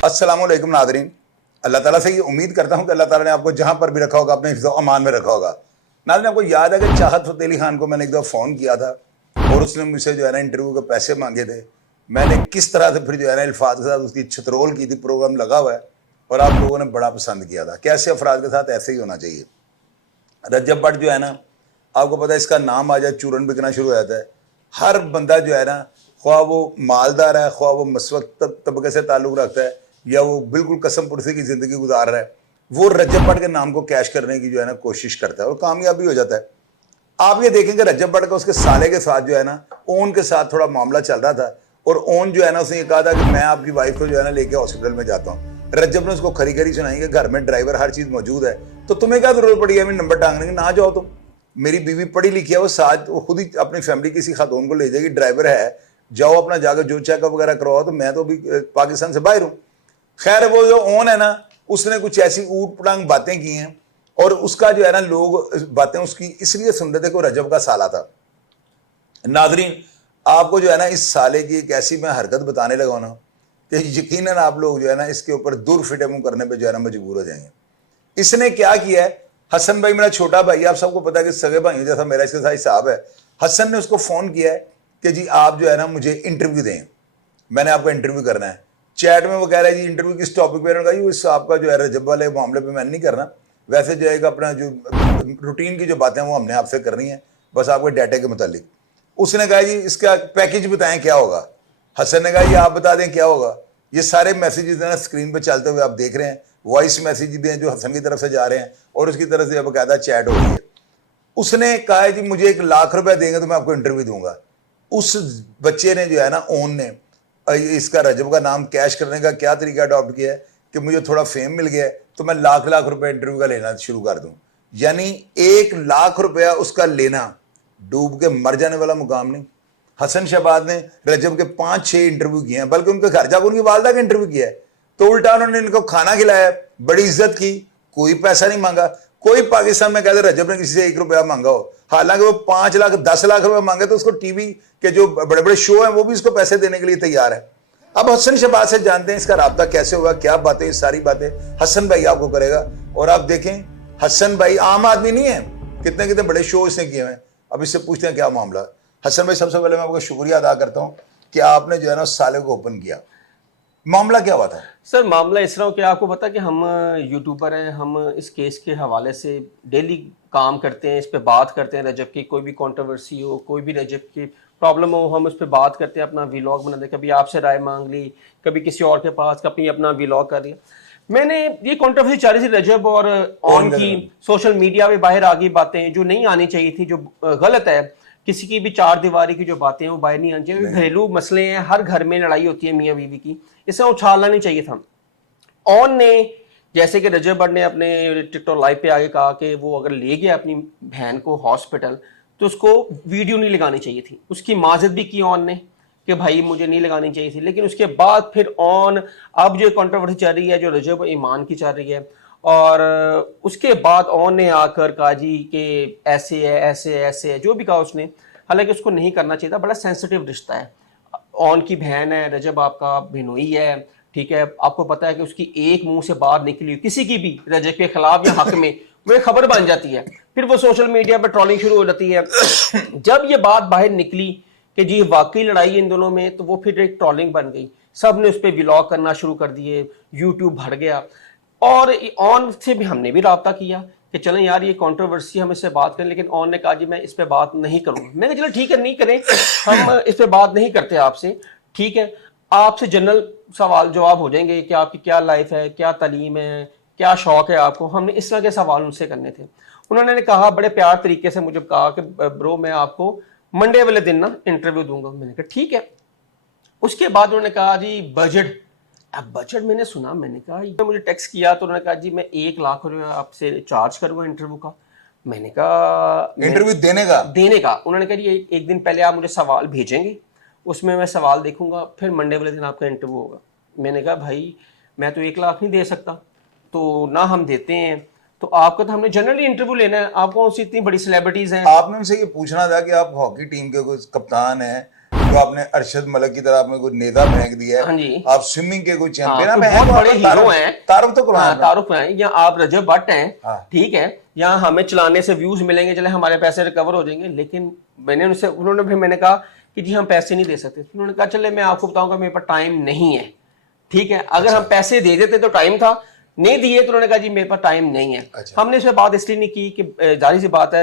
अस्सलाम वालेकुम नादरीन, अल्लाह ताला से ये उम्मीद करता हूँ कि अल्लाह ताला ने आपको जहाँ पर भी रखा होगा अपने हिफ्ज़ अमान में रखा होगा। नादरीन, आपको याद है कि चाहत फ़तेह अली खान को मैंने एक दफ़ा फ़ोन किया था और उसने मुझसे जो है ना इंटरव्यू के पैसे मांगे थे। मैंने किस तरह से फिर जो है ना अल्फाज के साथ उसकी छतरोल की थी, प्रोग्राम लगा हुआ है और आप लोगों ने बड़ा पसंद किया था। कैसे अफराद के साथ ऐसे ही होना चाहिए। रजब भट्ट जो है ना, आपको पता है इसका नाम आ जाए चूरन बिकना शुरू हो जाता है। हर बंदा जो है ना, ख्वाह वो मालदार है, ख्वाह वो मसवक्त तबके से ताल्लुक़ रखता है या वो बिल्कुल कसम पुरसी की ज़िंदगी गुजार रहा है, वो रजब भट्ट के नाम को कैश करने की जो है ना कोशिश करता है और कामयाब भी हो जाता है। आप ये देखेंगे रजब भट्ट का उसके साले के साथ जो है ना, ओन के साथ थोड़ा मामला चल रहा था और ओन जो है ना उसने ये कहा था कि मैं आपकी वाइफ को जो है ना लेके हॉस्पिटल में जाता हूँ। रजब ने उसको खरी खरी सुनाई कि घर में ड्राइवर हर चीज़ मौजूद है, तो तुम्हें क्या जरूरत पड़ी है अभी नंबर टांगने की, ना जाओ तुम। मेरी बीवी पढ़ी लिखी है, वो साथ वो खुद ही अपनी फैमिली किसी खातून को ले जाएगी, ड्राइवर है, जाओ अपना जाकर जो चेकअप वगैरह करवाओ, तो मैं तो अभी पाकिस्तान से बाहर हूँ। खैर वो जो ओन है ना, उसने कुछ ऐसी ऊट पटांग बातें की हैं और उसका जो है ना लोग बातें उसकी इसलिए सुन रहे थे कि रजब का साला था। नाजरीन, आपको जो है ना इस साले की एक ऐसी मैं हरकत बताने लगा ना कि यकीनन आप लोग जो है ना इसके ऊपर दूर फिटे मुंह करने पे जो है ना मजबूर हो जाएंगे। इसने क्या किया है, हसन भाई मेरा छोटा भाई, आप सबको पता है कि सगे भाइयों जैसा मेरा इसके साथ हिसाब है। हसन ने उसको फ़ोन किया है कि जी आप जो है ना मुझे इंटरव्यू दें, मैंने आपका इंटरव्यू करना है। चैट में वो कह रहा है जी इंटरव्यू किस टॉपिक पे, कहा इस आपका जो है रजब वाले मामले पे मैंने नहीं करना, वैसे जो है अपना जो रूटीन की जो बातें वो हमने आपसे करनी है, बस आपके डाटा के मुतालिक। उसने कहा जी इसका पैकेज बताएं क्या होगा। हसन ने कहा ये आप बता दें क्या होगा। ये सारे मैसेजेस ना स्क्रीन पे चलते हुए आप देख रहे हैं, वॉइस मैसेज भी हैं जो हसन की तरफ से जा रहे हैं और उसकी तरफ से बकायदा चैट हो रही है। उसने कहा है जी मुझे 1 लाख रुपया देंगे तो मैं आपको इंटरव्यू दूंगा। उस बच्चे ने जो है ना ओन ने इसका रजब का नाम कैश करने का क्या तरीका अडॉप्ट किया है कि मुझे थोड़ा फेम मिल गया है तो मैं लाख लाख रुपए इंटरव्यू का लेना शुरू कर दूं। यानी 1 लाख रुपया उसका लेना डूब के मर जाने वाला मुकाम नहीं। हसन शहबाज ने रजब के 5-6 इंटरव्यू किए हैं, बल्कि उनके घर जाकर उनकी वालदा का इंटरव्यू किया है, तो उल्टा उन्होंने इनको खाना खिलाया, बड़ी इज्जत की, कोई पैसा नहीं मांगा। कोई पाकिस्तान में कहते रजब ने किसी से 1 रुपया मांगा हो, हालांकि वो 5 लाख 10 लाख रुपए मांगे तो उसको टीवी के जो बड़े बड़े शो हैं वो भी उसको पैसे देने के लिए तैयार है। अब हसन शहबाज से जानते हैं इसका राब्ता कैसे हुआ, क्या बातें, सारी बातें हसन भाई आपको करेगा। और आप देखें हसन भाई आम आदमी नहीं है, कितने कितने बड़े शो इसने किए हैं। अब इससे पूछते हैं क्या मामला। हसन भाई सबसे पहले मैं आपका शुक्रिया अदा करता हूँ कि आपने जो है ना उस साले को ओपन किया। मामला क्या हुआ था सर? मामला इस तरह हो कि आपको पता कि हम यूट्यूबर हैं, हम इस केस के हवाले से डेली काम करते हैं, इस पे बात करते हैं। रजब की कोई भी कंट्रोवर्सी हो, कोई भी रजब की प्रॉब्लम हो, हम उस पर बात करते हैं, अपना व्लॉग बनाते हैं। कभी आपसे राय मांग ली, कभी किसी और के पास, कभी अपना व्लॉग कर लिया। मैंने ये कंट्रोवर्सी चल रही थी रजब और ऑन की, सोशल मीडिया में बाहर आ गई बातें जो नहीं आनी चाहिए थी, जो गलत है। किसी की भी 4 दीवारी की जो बातें हैं वो बाहर नहीं आनी चाहिए। घरेलू मसले हैं, हर घर में लड़ाई होती है मियाँ बीवी की, इसे उछालना नहीं चाहिए था। ऑन ने जैसे कि रजब भट्ट ने अपने टिकटॉक लाइव पे आगे कहा कि वो अगर ले गया अपनी बहन को हॉस्पिटल तो उसको वीडियो नहीं लगानी चाहिए थी। उसकी माजत भी की ऑन ने कि भाई मुझे नहीं लगानी चाहिए थी। लेकिन उसके बाद फिर ऑन अब जो कंट्रोवर्सी चल रही है जो रजब ईमान की चल रही है, और उसके बाद ऑन ने आकर कहा जी कि ऐसे है ऐसे है ऐसे है, जो भी कहा उसने। हालांकि उसको नहीं करना चाहिए था, बड़ा सेंसिटिव रिश्ता है। ऑन की बहन है, रजब आपका बिनोई है, ठीक है। आपको पता है कि उसकी एक मुंह से बात निकली किसी की भी रजब के खिलाफ या हक में, वो एक खबर बन जाती है, फिर वो सोशल मीडिया पर ट्रोलिंग शुरू हो जाती है। जब ये बात बाहर निकली कि जी वाकई लड़ाई है इन दोनों में, तो वो फिर एक ट्रोलिंग बन गई। सब ने उस पर व्लॉग करना शुरू कर दिए, यूट्यूब भर गया। और ऑन से भी हमने भी रब्ता किया कि चलें यार ये कंट्रोवर्सी हम इससे बात करें, लेकिन ऑन ने कहा जी मैं इस पे बात नहीं करूंगा। मैंने कहा चलो ठीक है, नहीं करें, हम इस पे बात नहीं करते आपसे, ठीक है। आपसे जनरल सवाल जवाब हो जाएंगे कि आपकी क्या लाइफ है, क्या तालीम है, क्या शौक है आपको। हमने इस तरह के सवाल उनसे करने थे। उन्होंने कहा बड़े प्यार तरीके से मुझे कहा कि ब्रो मैं आपको मंडे वाले दिन ना इंटरव्यू दूंगा। मैंने कहा ठीक है। उसके बाद उन्होंने कहा जी बजट। अब बजट मैंने सुना, मैंने कहा मुझे टेक्स्ट किया तो उन्होंने कहा जी मैं 1 लाख रुपये आपसे चार्ज करूंगा इंटरव्यू का। मैंने कहा इंटरव्यू देने का। उन्होंने कहा जी एक दिन पहले आप मुझे सवाल भेजेंगे, उसमें मैं सवाल देखूंगा, फिर मंडे वाले दिन आपका इंटरव्यू होगा। मैंने कहा भाई मैं तो 1 लाख नहीं दे सकता, तो ना हम देते हैं तो आपका तो हमने जनरली इंटरव्यू लेना है। आप कौन सी इतनी बड़ी सेलिब्रिटीज हैं। आपने उनसे ये पूछना था कि आप हॉकी टीम के कुछ कप्तान हैं तो आपने अरशद मलिक की तरह आपने कोई नेता फेंक दिया है। हाँ जी। आप स्विमिंग के कोई चैंपियन हाँ, आप कोई हैं, बहुत तो बड़े आपका हीरो हैं। तारुफ तो हाँ, कुरान तारुफ हैं, या आप रजब भट्ट हैं, हाँ। ठीक है, या हमें चलाने से व्यूज मिलेंगे, चले हमारे पैसे रिकवर हो जाएंगे। लेकिन उन्होंने फिर मैंने कहा कि जी हम पैसे नहीं दे सकते। उन्होंने कहा चले मैं आपको बताऊंगा मेरे पास टाइम नहीं है, ठीक है, अगर हम पैसे दे देते तो टाइम था, नहीं दिए तो उन्होंने कहा जी मेरे पास टाइम नहीं है। अच्छा। हमने इसमें बात इसलिए नहीं की कि जाहिर सी बात है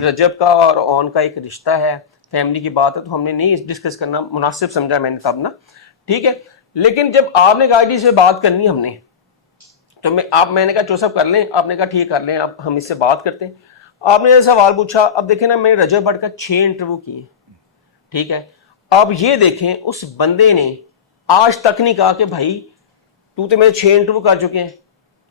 रजब का और ऑन का एक रिश्ता है, फैमिली की बात है, तो हमने नहीं डिस्कस करना मुनासिब समझा मैंने तब ना, ठीक है। लेकिन जब आपने कहा जी से बात करनी हमने, तो मैंने कहा चोसब कर लें, आपने कहा ठीक कर लें, आप हम इससे बात करते हैं। आपने ये सवाल पूछा, अब देखें ना मैंने रजब भट्ट का 6 इंटरव्यू किए, ठीक है। अब ये देखें उस बंदे ने आज तक नहीं कहा कि भाई तू तो मेरे 6 इंटरव्यू कर चुके हैं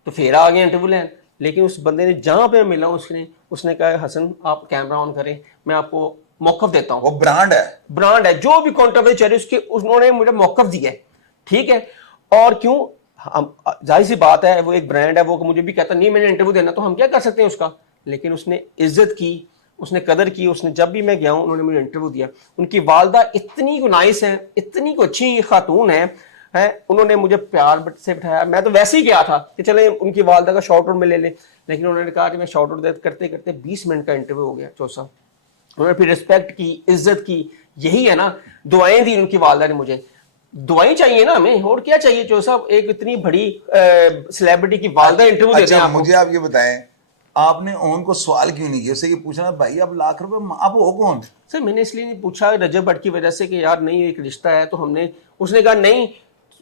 तो फिर आ गए इंटरव्यू लें। लेकिन उस बंदे ने जहां पे मिला उसने कहा हसन आप कैमरा ऑन करें, मैं आपको मौकफ देता हूं। वो ब्रांड है, जो भी कॉन्ट्रोवर्सी चल रही है उन्होंने मुझे मौकफ दिया है, ठीक है। और क्यों, हम जाहिर सी बात है वो एक ब्रांड है, वो मुझे भी कहता नहीं मैंने इंटरव्यू देना, तो हम क्या कर सकते हैं उसका। लेकिन उसने इज्जत की, उसने कदर की, उसने जब भी मैं गया हूं उन्होंने मुझे इंटरव्यू दिया। उनकी वालदा इतनी को नाइस है, इतनी को अच्छी खातून है, उन्होंने मुझे प्यार से बिठाया। मैं तो वैसे ही गया था कि चले उनकी वालदा का शॉर्ट आउट में ले लें, लेकिन उन्होंने कहा कि मैं शॉर्ट आउट करते करते 20 मिनट का इंटरव्यू हो गया चौसा। उन्होंने फिर रिस्पेक्ट की, इज्जत की, यही है ना, दुआएं दी उनकी वालदा ने मुझे। दुआएं चाहिए ना हमें, और क्या चाहिए चौसा, एक इतनी बड़ी सेलिब्रिटी की वालदा इंटरव्यू देते हैं आपको। मुझे आप ये बताएं, आपने ओन को सवाल क्यों नहीं किया, उससे ये पूछना भाई आप लाख रुपए आप हो कौन? सर मैंने इसलिए नहीं पूछा रजब भट्ट की वजह से कि यार नहीं एक रिश्ता है, तो हमने, उसने कहा नहीं,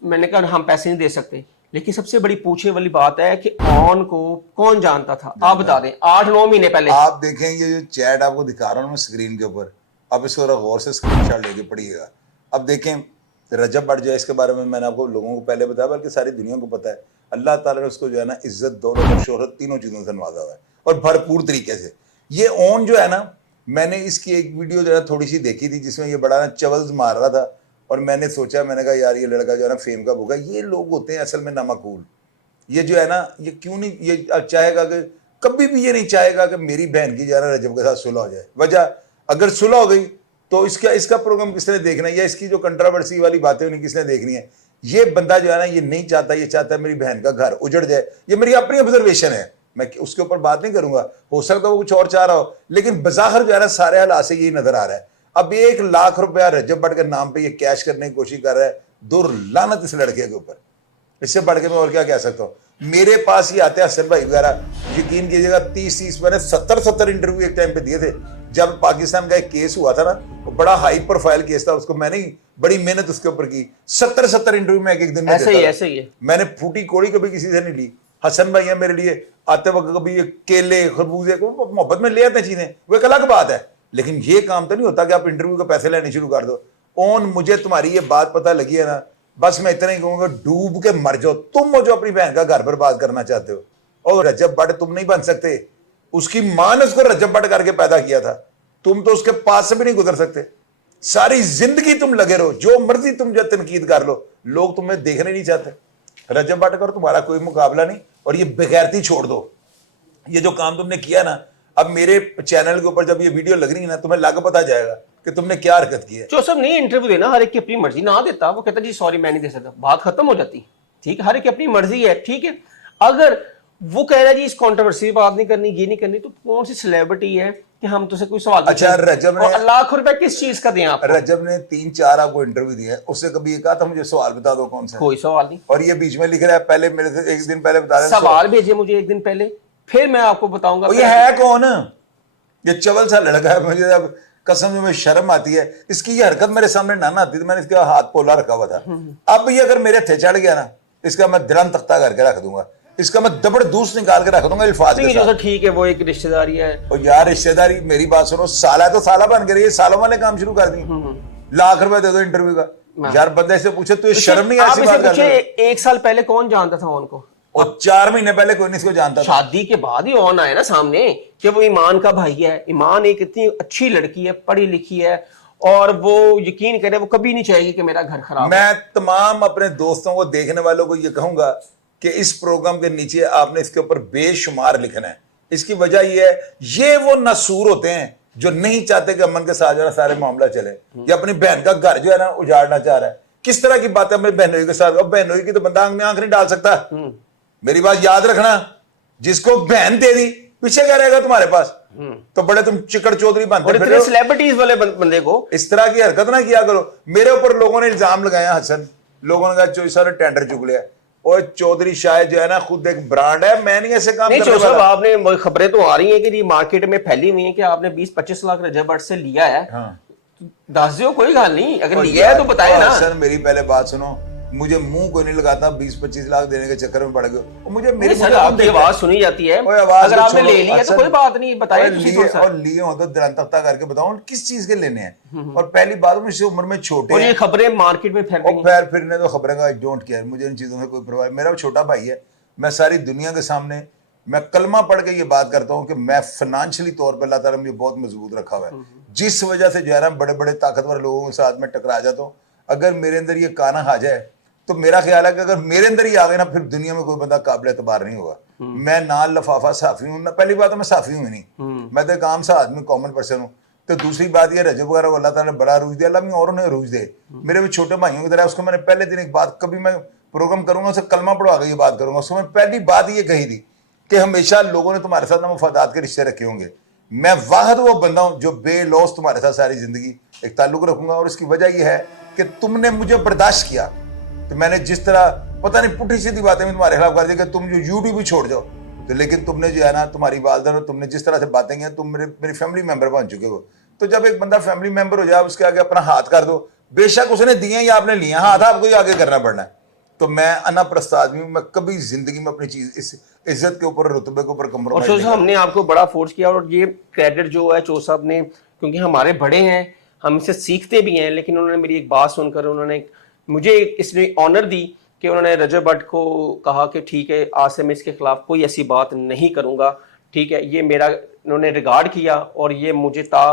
मैंने कहा हम पैसे नहीं दे सकते। लेकिन सबसे बड़ी पूछे वाली बात है कि ऑन को कौन जानता था, आप बता दें, 8-9 महीने पहले। आप देखें ये जो चैट आपको दिखा रहा हूँ मैं स्क्रीन के ऊपर, अब इसको जरा गौर से स्क्रीनशॉट लेके पढ़िएगा। अब देखें रजब भट्ट जो है, इसके बारे में मैंने आपको लोगों को पहले बताया, बल्कि सारी दुनिया को पता है, अल्लाह ताला ने उसको जो है ना इज्जत, दौलत और शोहरत तीनों चीज़ों से नवाजा हुआ है, और भरपूर तरीके से। ये ऑन जो है ना, मैंने इसकी एक वीडियो जो है थोड़ी सी देखी थी जिसमें ये बड़ा ना चवल्स मार रहा था, और मैंने सोचा, मैंने कहा यार ये लड़का जो है ना फेम का भूखा, ये लोग होते हैं असल में नामकूल। ये जो है ना, ये क्यों नहीं ये चाहेगा कि कभी भी ये नहीं चाहेगा कि मेरी बहन की जो है ना रजब के साथ सुलह हो जाए। वजह अगर सुलह हो गई तो इसका प्रोग्राम किसने देखना है, या इसकी जो कंट्रोवर्सी वाली बातें उन्हें किसने देखनी है। ये बंदा जो है ना ये नहीं चाहता, ये चाहता है मेरी बहन का घर उजड़ जाए। ये मेरी अपनी ऑब्जर्वेशन है, मैं उसके ऊपर बात नहीं करूंगा, हो सकता है वो कुछ और चाह रहा हो, लेकिन बज़ाहिर जो है ना सारे हालात से यही नजर आ रहा है। अब 1 लाख रुपया रजब भट्ट के नाम पे ये कैश करने की कोशिश कर रहा है, दूर लानत इस लड़के के ऊपर। इससे बढ़ के मैं और क्या कह सकता हूँ। मेरे पास ही आते हैं हसन भाई वगैरह, यकीन कीजिएगा 30 मैंने 70 इंटरव्यू एक टाइम पे दिए थे। जब पाकिस्तान का एक केस हुआ था ना, वो बड़ा हाई प्रोफाइल केस था, उसको मैंने बड़ी मेहनत उसके ऊपर की। 70 इंटरव्यू में एक दिन में ऐसे ही है। मैंने फूटी कोड़ी कभी किसी से नहीं ली। हसन भाई है मेरे लिए, आते वक्त कभी ये केले खरबूजे को मोहब्बत में ले आते हैं चीजें, वो एक अलग बात है। लेकिन ये काम तो नहीं होता कि आप इंटरव्यू के पैसे लेने शुरू कर दो। ओन मुझे तुम्हारी ये बात पता लगी है ना, बस मैं इतना ही कहूंगा, डूब के मर जाओ तुम, जो अपनी बहन का घर बर्बाद करना चाहते हो। और रजब भट्ट तुम नहीं बन सकते, उसकी मां ने उसको रजब भट्ट करके पैदा किया था, तुम तो उसके पास से भी नहीं गुजर सकते। सारी जिंदगी तुम लगे रहो, जो मर्जी तुम जो तनकीद कर लो, लोग तुम्हें देखने नहीं चाहते। रजब भट्ट का तुम्हारा कोई मुकाबला नहीं, और ये बेगैरती छोड़ दो। ये जो काम तुमने किया ना, अब मेरे चैनल के ऊपर जब ये वीडियो लग रही है ना, तुम्हें लग पता जाएगा कि तुमने क्या हरकत की है। जो सब नहीं इंटरव्यू देना, हर एक की अपनी मर्जी, ना देता वो कहता जी सॉरी मैं नहीं दे सकता, बात खत्म हो जाती। ठीक है, हर एक की अपनी मर्जी है, ठीक है। अगर वो कह रहा है जी इस कंट्रोवर्सी बात नहीं करनी, ये नहीं करनी, तो कौन सी सेलिब्रिटी है कि हम तुझसे कोई सवाल अच्छा, रजब ने लाख रुपए किस चीज का दें आप? रजब ने 3-4 आपको इंटरव्यू दिए, उससे कभी ये कहा था मुझे सवाल बता दो कौन सा? कोई सवाल नहीं। और ये बीच में लिख रहा है पहले मेरे से 1 दिन पहले बता रहे सवाल भेजिए मुझे 1 दिन पहले, फिर मैं आपको बताऊंगा। ये है कौन? ये चवल सा लड़का है, मुझे अब कसम से मुझे शर्म आती है। इसकी ये हरकत मेरे सामने ना आती थी, मैंने इसका हाथ पोला रखा हुआ था। अब ये अगर मेरे थे चढ़ गया ना, इसका मैं दिरन तख्ता करके रख दूंगा, इसका मैं दबड़ दूस निकाल के रख दूंगा अल्फाज के साथ। ठीक है, वो एक रिश्तेदारी है। और यार रिश्तेदारी, मेरी बात सुनो, साला है तो साला बन के रही, सालों वाले काम शुरू कर दिए। लाख रुपए दे दो इंटरव्यू का। यार बंदे से पूछे तो शर्म नहीं ऐसी बात करते? 1 साल पहले कौन जानता था उनको? और 4 महीने पहले कोई नहीं इसको जानता था। शादी के बाद ही ऑन आया ना सामने कि वो ईमान का भाई है। ईमान एक इतनी अच्छी लड़की है, पढ़ी लिखी है, और वो यकीन करे वो कभी नहीं चाहेगी कि मेरा घर खराब। मैं तमाम अपने दोस्तों को, देखने वालों को ये कहूंगा कि इस प्रोग्राम के नीचे आपने इसके ऊपर बेशुमार लिखना है। इसकी वजह ये है, ये वो नसूर होते हैं जो नहीं चाहते कि अमन के साथ जो है ना सारे मामला चले, या अपनी बहन का घर जो है ना उजाड़ना चाह रहा है, किस तरह की बातें अपनी बहनोई के साथ, और बहनोई की तो बंदा आंख में आंख नहीं डाल सकता। मेरी बात याद रखना, जिसको बहन दे दी पीछे क्या रहेगा तुम्हारे पास? तो बड़े तुम चिकड़ चौधरी बनते और इतने सेलिब्रिटीज वाले बंदे को इस तरह की हरकत ना किया करो। मेरे ऊपर लोगों ने इल्जाम लगाया, हसन, लोगों ने कहा चौधरी साहब ने टेंडर चुक लिया। और चौधरी शायद जो है ना खुद एक ब्रांड है, मैं नहीं ऐसे काम नहीं करने चौधरी साहब, वाला। आपने खबरें तो आ रही हैं कि ये मार्केट में फैली हुई हैं कि आपने 20-25 लाख रजब भट्ट से लिया है। हाँ। दस दो, कोई गल नहीं, अगर और लिया है तो बताए ना। सर मेरी पहले बात सुनो, मुझे मुंह कोई नहीं लगाता, 20-25 लाख देने के चक्कर में पड़ गए। और मुझे मेरी सर आपकी आवाज सुनी जाती है, अगर आपने ले लिया तो कोई बात नहीं, बताइए। और लिए हो तो दरन तख्ता करके बताओ किस चीज के लेने हैं। और पहली बात, मुझसे उम्र में छोटे और ये खबरें मार्केट में फैल रही हैं। और फिरने तो खबरें का डोंट केयर, मुझे इन चीजों से कोई परवाह। मेरा छोटा भाई है, मैं सारी दुनिया के सामने मैं कलमा पढ़ के ये बात करता हूँ कि मैं फाइनेंशियली तौर पर अल्लाह ताला ने मुझे बहुत मजबूत रखा हुआ है, जिस वजह से जो है ना बड़े बड़े ताकतवर लोगों के साथ में टकरा जाता हूँ। अगर मेरे अंदर ये काना आ जाए तो मेरा ख्याल है कि अगर मेरे अंदर ही आ गए ना, फिर दुनिया में कोई बंदा काबिल एतबार नहीं होगा। मैं ना लफाफा साफी हूँ ना, पहली बात है मैं साफी हूँ नहीं, मैं तो एक आम सा आदमी, कॉमन पर्सन हूँ। तो दूसरी बात ये, रजब वगैरह अल्लाह ताला ने बड़ा रूज दिया, अल्लाह में और उन्हें रूज दे। मेरे भी छोटे भाइयों की तरह, उसको मैंने पहले दिन एक बात, कभी मैं प्रोग्राम करूंगा उसे कलमा पढ़वा के ये बात करूंगा, उसको मैं पहली बात ये कही थी कि हमेशा लोगों ने तुम्हारे साथ ना मफादात के रिश्ते रखे होंगे, मैं वाहद वो बंदा हूं जो बेलौस तुम्हारे साथ सारी जिंदगी एक ताल्लुक रखूंगा। और इसकी वजह यह है कि तुमने मुझे बर्दाश्त किया, तो मैंने जिस तरह पता नहीं पुठी सीधी बातें में तुम्हारे खिलाफ कर दी कि तुम जो यूट्यूब भी छोड़ जाओ, तो लेकिन तुमने जो है ना, तुम्हारी वालदा ने तुमने जिस तरह से बातें की, तुम मेरी फैमिली मेंबर बन चुके हो। तो जब एक बंदा फैमिली मेंबर हो जाए, उसके आगे अपना हाथ कर दो, बेशक उसने दिए या आपने लिए, हाथ आपको ही आगे करना पड़ना है। तो मैं अनाप्रस्थ आदमी हूं, मैं कभी जिंदगी में अपनी चीज इस इज्जत के ऊपर, रुतबे के ऊपर कम्प्रोमाइज नहीं। हमने आपको बड़ा फोर्स किया, और ये क्रेडिट जो है चो साहब ने, क्योंकि हमारे बड़े हैं, हम इसे सीखते भी हैं, लेकिन उन्होंने मेरी एक बात सुनकर उन्होंने मुझे इसने ऑनर दी कि उन्होंने रजब भट्ट को कहा कि ठीक है, आज से मैं इसके खिलाफ कोई ऐसी बात नहीं करूंगा, ठीक है। ये मेरा उन्होंने रिगार्ड किया, और ये मुझे ता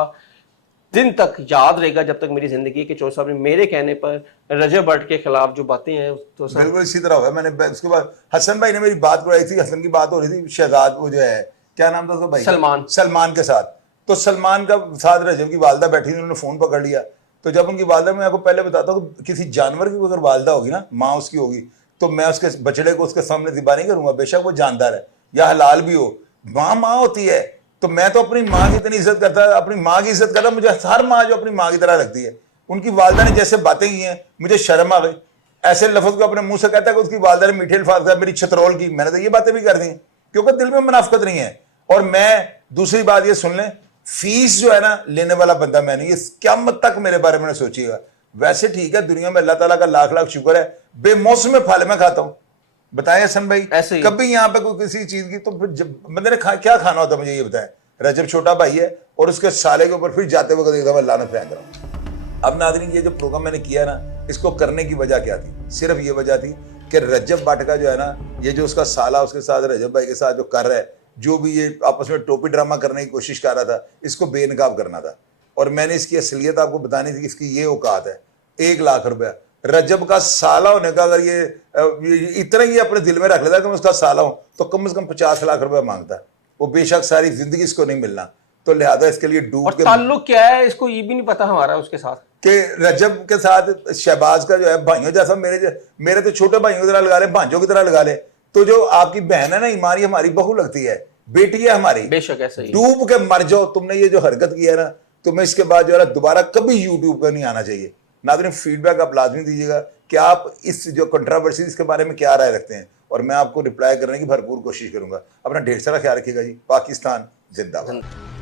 दिन तक याद रहेगा जब तक मेरी जिंदगी के। चो साहब ने मेरे कहने पर रजब भट्ट के खिलाफ जो बातें हैं, तो बिल्कुल इसी तरह हुआ। मैंने उसके बाद हसन भाई ने मेरी बात कराई थी, हसन की बात हो रही थी शहजाद, वो जो है क्या नाम था उसका भाई, सलमान के साथ। तो सलमान का साथ रजब की वालदा बैठी थी, उन्होंने फोन पकड़ लिया। तो जब उनकी वालदा, मैं आपको पहले बताता हूँ, किसी जानवर की अगर वालदा होगी ना, माँ उसकी होगी, तो मैं उसके बछड़े को उसके सामने ज़िबा नहीं करूंगा, बेशक वो जानदार है या हलाल भी हो, माँ माँ होती है। तो मैं तो अपनी माँ की इतनी इज्जत करता, अपनी माँ की इज्जत करता, मुझे हर माँ जो अपनी माँ की तरह रखती है। उनकी वालदा ने जैसे बातें की हैं, मुझे शर्म आ गई। ऐसे लफ्ज़ को अपने मुंह से कहता है कि उसकी वालदा ने मीठे अल्फाज का मेरी छतरोल की, मैंने तो ये बातें भी कर दी क्योंकि दिल में मुनाफिकत नहीं है। और मैं दूसरी बात ये सुन लें, फीस जो है ना लेने वाला बंदा मैं नहीं, ये क़यामत तक मेरे बारे में सोचिएगा। वैसे ठीक है, दुनिया में अल्लाह ताला का लाख लाख शुक्र है, बेमौसम फल मैं खाता हूँ। बताएं हसन भाई, कभी यहाँ पे कोई किसी चीज की, तो फिर बंदे ने क्या खाना होता, मुझे ये बताएं। रजब छोटा भाई है, और उसके साले के ऊपर फिर जाते वक्त एक दफा लानत फेंक रहा हूँ। अब नाज़रीन, ये जो प्रोग्राम मैंने किया ना, इसको करने की वजह क्या थी? सिर्फ ये वजह थी कि रजब भट्ट का जो है ना, ये जो उसका साला उसके साथ रजब भाई के साथ जो कर रहा है, जो भी ये आपस में टोपी ड्रामा करने की कोशिश कर रहा था, इसको बेनकाब करना था। और मैंने इसकी असलियत आपको बतानी थी, इसकी ये औकात है। 1 लाख रुपया रजब का साला होने का, अगर ये इतना ही अपने दिल में रख लेता कि मैं उसका साला हूं, तो कम से कम 50 लाख रुपया मांगता है। वो बेशक सारी जिंदगी इसको नहीं मिलना, तो लिहाजा इसके लिए डूब के। ताल्लुक क्या है इसको ये भी नहीं पता हमारा उसके साथ, कि रजब के साथ शहबाज का जो है भाइयों जैसा, मेरे तो छोटे भाइयों की तरह लगा ले, भांजों की तरह लगा ले। तो जो आपकी बहन है ना, ईमानी हमारी बहू लगती है, बेटी है हमारी, बेशक ऐसा ही। डूब के मर जाओ। तुमने ये जो हरकत की है ना, तुम्हें इसके बाद जो है दोबारा कभी यूट्यूब पर नहीं आना चाहिए। नाज़रीन, फीडबैक आप लाजमी दीजिएगा कि आप इस जो कंट्रोवर्सी इसके बारे में क्या राय रखते हैं, और मैं आपको रिप्लाई करने की भरपूर कोशिश करूंगा। अपना ढेर सारा ख्याल रखिएगा जी। पाकिस्तान जिंदाबाद।